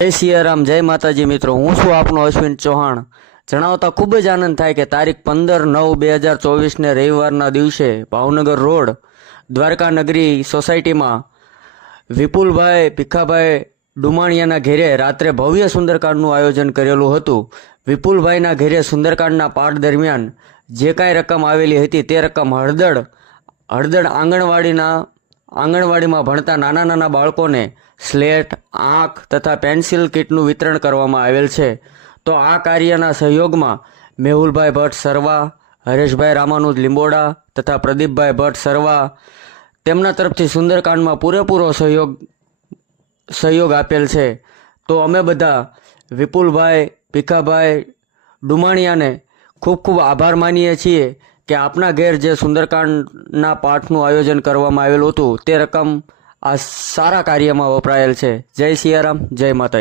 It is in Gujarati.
જય સિયારામ, જય માતાજી મિત્રો. હું છું આપનો અશ્વિન ચૌહાણ. જણાવતા ખૂબ જ આનંદ થાય કે તારીખ 15/9/2024 રવિવારના દિવસે ભાવનગર રોડ દ્વારકા નગરી સોસાયટીમાં વિપુલભાઈ ભીખાભાઈ ડુમાણિયાના ઘેરે રાત્રે ભવ્ય સુંદરકાંડનું આયોજન કરેલું હતું. વિપુલભાઈના ઘેરે સુંદરકાંડના પાઠ દરમિયાન જે કાંઈ રકમ આવેલી હતી તે રકમ હળદળ આંગણવાડીમાં ભણતા નાના નાના બાળકોને સ્લેટ, આંખ તથા પેન્સિલ કીટનું વિતરણ કરવામાં આવેલ છે. તો આ કાર્યના સહયોગમાં મેહુલભાઈ ભટ્ટ સરવા, હરેશભાઈ રામાનુજ લીંબોડા તથા પ્રદીપભાઈ ભટ્ટ સરવા તેમના તરફથી સુંદરકાંડમાં પૂરેપૂરો સહયોગ આપેલ છે. તો અમે બધા વિપુલભાઈ ભીખાભાઈ ડુમાણિયાને ખૂબ ખૂબ આભાર માનીએ છીએ કે આપના ઘેર જે સુંદરકાંડના પાઠનું આયોજન કરવામાં આવેલું હતું તે રકમ આ સારા કાર્યમાં વપરાયેલ છે. જય સિયારામ, જય માતાજી.